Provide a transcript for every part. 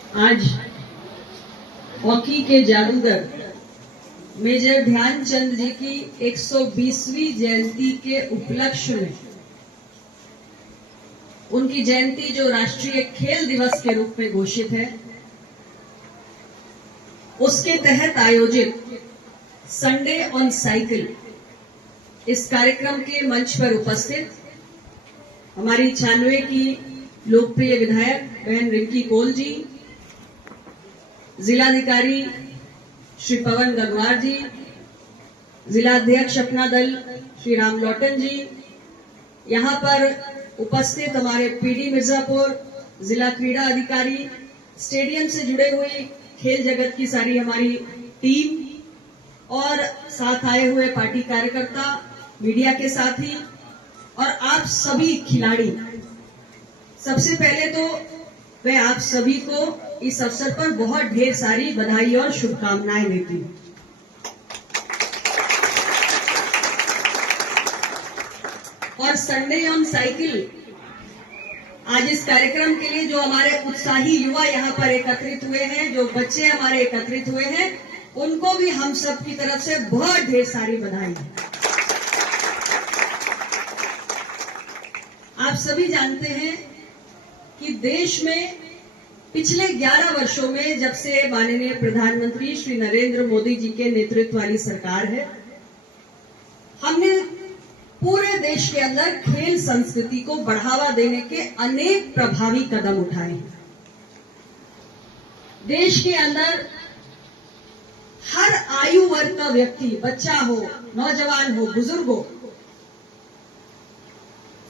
आज हॉकी के जादूगर मेजर ध्यानचंद जी की 120वीं जयंती के उपलक्ष्य में उनकी जयंती जो राष्ट्रीय खेल दिवस के रूप में घोषित है, उसके तहत आयोजित संडे ऑन साइकिल इस कार्यक्रम के मंच पर उपस्थित हमारी छानवे की लोकप्रिय विधायक बहन रिंकी कोल जी, जिलाधिकारी श्री पवन गंगवार जी, जिलाध्यक्ष अपना दल श्री राम लौटन जी, यहाँ पर उपस्थित हमारे पीडी मिर्जापुर, जिला क्रीड़ा अधिकारी, स्टेडियम से जुड़े हुए खेल जगत की सारी हमारी टीम और साथ आए हुए पार्टी कार्यकर्ता, मीडिया के साथी और आप सभी खिलाड़ी। सबसे पहले तो मैं आप सभी को इस अवसर पर बहुत ढेर सारी बधाई और शुभकामनाएं देती हूं। और संडे ऑन साइकिल आज इस कार्यक्रम के लिए जो हमारे उत्साही युवा यहाँ पर एकत्रित हुए हैं, जो बच्चे हमारे एकत्रित हुए हैं, उनको भी हम सब की तरफ से बहुत ढेर सारी बधाई। आप सभी जानते हैं कि देश में पिछले 11 वर्षों में जब से माननीय प्रधानमंत्री श्री नरेंद्र मोदी जी के नेतृत्व वाली सरकार है, हमने पूरे देश के अंदर खेल संस्कृति को बढ़ावा देने के अनेक प्रभावी कदम उठाए हैं। देश के अंदर हर आयु वर्ग का व्यक्ति, बच्चा हो, नौजवान हो, बुजुर्ग हो,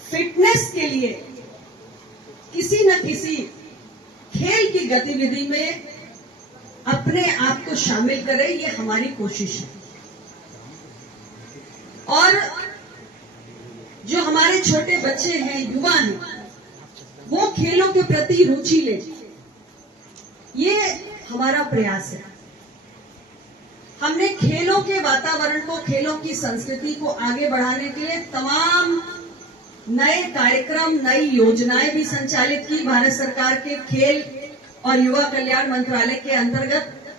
फिटनेस के लिए किसी न किसी खेल की गतिविधि में अपने आप को शामिल करे, ये हमारी कोशिश है। और जो हमारे छोटे बच्चे हैं, युवा हैं, वो खेलों के प्रति रुचि ले, ये हमारा प्रयास है। हमने खेलों के वातावरण को, खेलों की संस्कृति को आगे बढ़ाने के लिए तमाम नए कार्यक्रम, नई योजनाएं भी संचालित की भारत सरकार के खेल और युवा कल्याण मंत्रालय के अंतर्गत,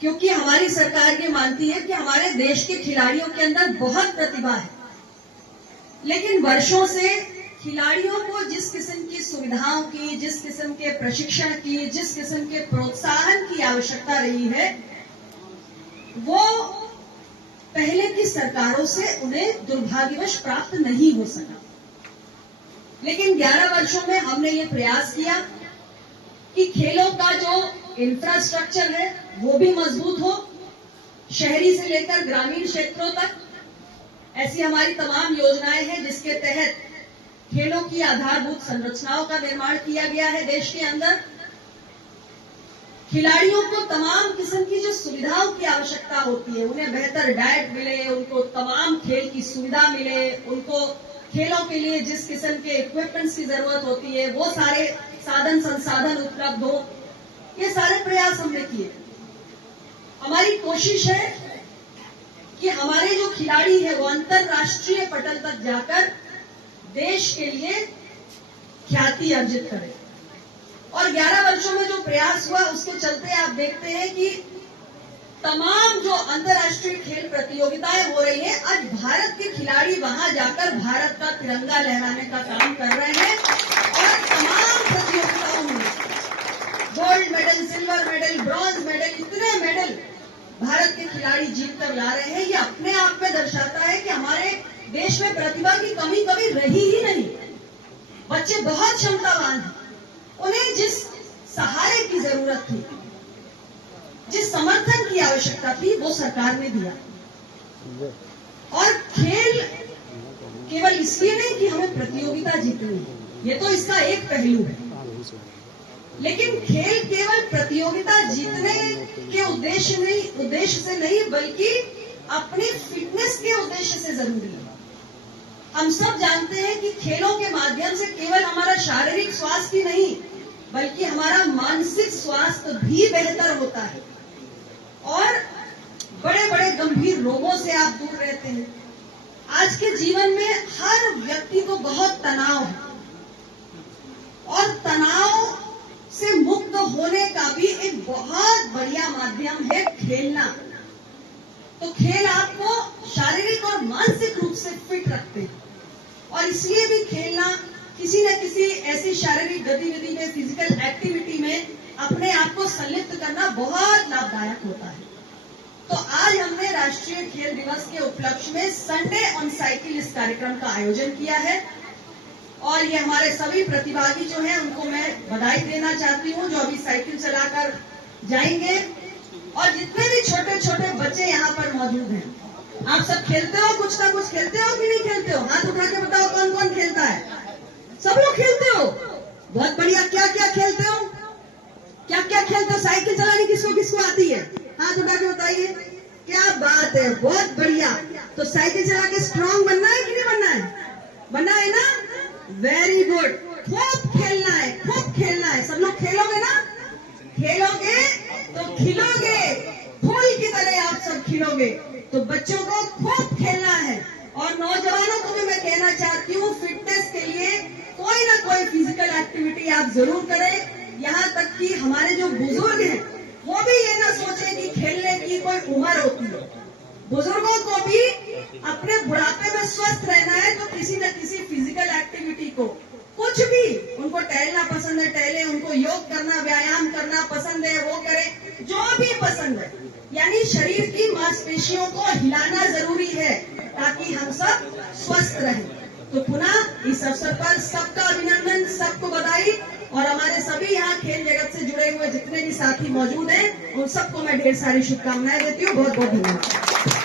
क्योंकि हमारी सरकार ये मानती है कि हमारे देश के खिलाड़ियों के अंदर बहुत प्रतिभा है, लेकिन वर्षों से खिलाड़ियों को जिस किस्म की सुविधाओं की, जिस किस्म के प्रशिक्षण की, जिस किस्म के प्रोत्साहन की आवश्यकता रही है, वो पहले की सरकारों से उन्हें दुर्भाग्यवश प्राप्त नहीं हो सका। लेकिन 11 वर्षों में हमने ये प्रयास किया कि खेलों का जो इंफ्रास्ट्रक्चर है वो भी मजबूत हो, शहरी से लेकर ग्रामीण क्षेत्रों तक ऐसी हमारी तमाम योजनाएं हैं जिसके तहत खेलों की आधारभूत संरचनाओं का निर्माण किया गया है। देश के अंदर खिलाड़ियों को तमाम किस्म की जो सुविधाओं की आवश्यकता होती है, उन्हें बेहतर डाइट मिले, उनको तमाम खेल की सुविधा मिले, उनको खेलों के लिए जिस किस्म के इक्विपमेंट्स की जरूरत होती है वो सारे साधन संसाधन उपलब्ध हो, ये सारे प्रयास हमने किए। हमारी कोशिश है कि हमारे जो खिलाड़ी है वो अंतरराष्ट्रीय पटल तक जाकर देश के लिए ख्याति अर्जित करें। और 11 वर्षों में जो प्रयास हुआ उसके चलते आप देखते हैं कि तमाम जो अंतर्राष्ट्रीय खेल प्रतियोगिताएं हो रही हैं, आज भारत के खिलाड़ी वहां जाकर भारत का तिरंगा लहराने का काम कर रहे हैं और तमाम प्रतियोगिताओं में gold medal, silver medal, bronze medal, इतने मेडल भारत के खिलाड़ी जीत कर ला रहे हैं। ये अपने आप में दर्शाता है कि हमारे देश में प्रतिभा की कमी कभी रही ही नहीं। बच्चे बहुत क्षमतावान हैं, उन्हें जिस सहारे की जरूरत थी, जिस समर्थन की आवश्यकता थी, वो सरकार ने दिया। और खेल केवल इसलिए नहीं कि हमें प्रतियोगिता जीतनी है, ये तो इसका एक पहलू है, लेकिन खेल केवल प्रतियोगिता जीतने के उद्देश्य से नहीं बल्कि अपनी फिटनेस के उद्देश्य से जरूरी है। हम सब जानते हैं कि खेलों के माध्यम से केवल हमारा शारीरिक स्वास्थ्य ही नहीं बल्कि हमारा मानसिक स्वास्थ्य भी बेहतर होता है और बड़े बड़े गंभीर रोगों से आप दूर रहते हैं। आज के जीवन में हर व्यक्ति को बहुत तनाव है और तनाव से मुक्त होने का भी एक बहुत बढ़िया माध्यम है खेलना। तो खेल आपको शारीरिक और मानसिक रूप से फिट रखते हैं, और इसलिए भी खेलना, किसी न किसी ऐसी शारीरिक गतिविधि में, फिजिकल एक्टिविटी में अपने आप को संलिप्त करना बहुत लाभदायक होता है। तो आज हमने राष्ट्रीय खेल दिवस के उपलक्ष्य में संडे ऑन साइकिल इस कार्यक्रम का आयोजन किया है, और ये हमारे सभी प्रतिभागी जो हैं उनको मैं बधाई देना चाहती हूँ, जो अभी साइकिल चलाकर जाएंगे। और जितने भी छोटे छोटे बच्चे यहाँ पर मौजूद हैं, आप सब खेलते हो, कुछ ना कुछ खेलते हो कि नहीं खेलते हो? हाथ उठा के बताओ कौन कौन खेलता है। सब लोग खेलते हो, बहुत बढ़िया। क्या क्या खेलते हो? क्या क्या खेलते हो? साइकिल चलानी किसको किसको आती है? हाथ उठा के बताइए। क्या बात है, बहुत बढ़िया। तो साइकिल चला के स्ट्रांग बनना है कि नहीं बनना है? बनना है ना? Very good. खूब खेलना है, खूब खेलना है। सब लोग खेलोगे ना? खेलोगे तो खिलोगे, फूल की तरह आप सब खिलोगे। तो बच्चों को खूब खेलना है, और नौजवानों को भी मैं कहना चाहती हूँ, फिटनेस के लिए कोई ना कोई फिजिकल एक्टिविटी आप जरूर करें। यहाँ तक कि हमारे जो बुजुर्ग हैं वो भी ये ना सोचे कि खेलने की कोई उम्र होती है। बुजुर्गों को भी अपने बुढ़ापे में स्वस्थ रहना है, तो किसी न किसी फिजिकल एक्टिविटी को, कुछ भी, उनको टहलना पसंद है टहले, उनको योग करना, व्यायाम करना पसंद है वो करें, जो भी पसंद है। यानी शरीर की मांसपेशियों को हिलाना जरूरी है ताकि हम सब स्वस्थ रहें। तो पुनः इस अवसर पर सबका अभिनंदन, सबको बधाई, और हमारे सभी यहाँ खेल जगत से जुड़े हुए जितने भी साथी मौजूद हैं उन सबको मैं ढेर सारी शुभकामनाएं देती हूँ। बहुत बहुत धन्यवाद।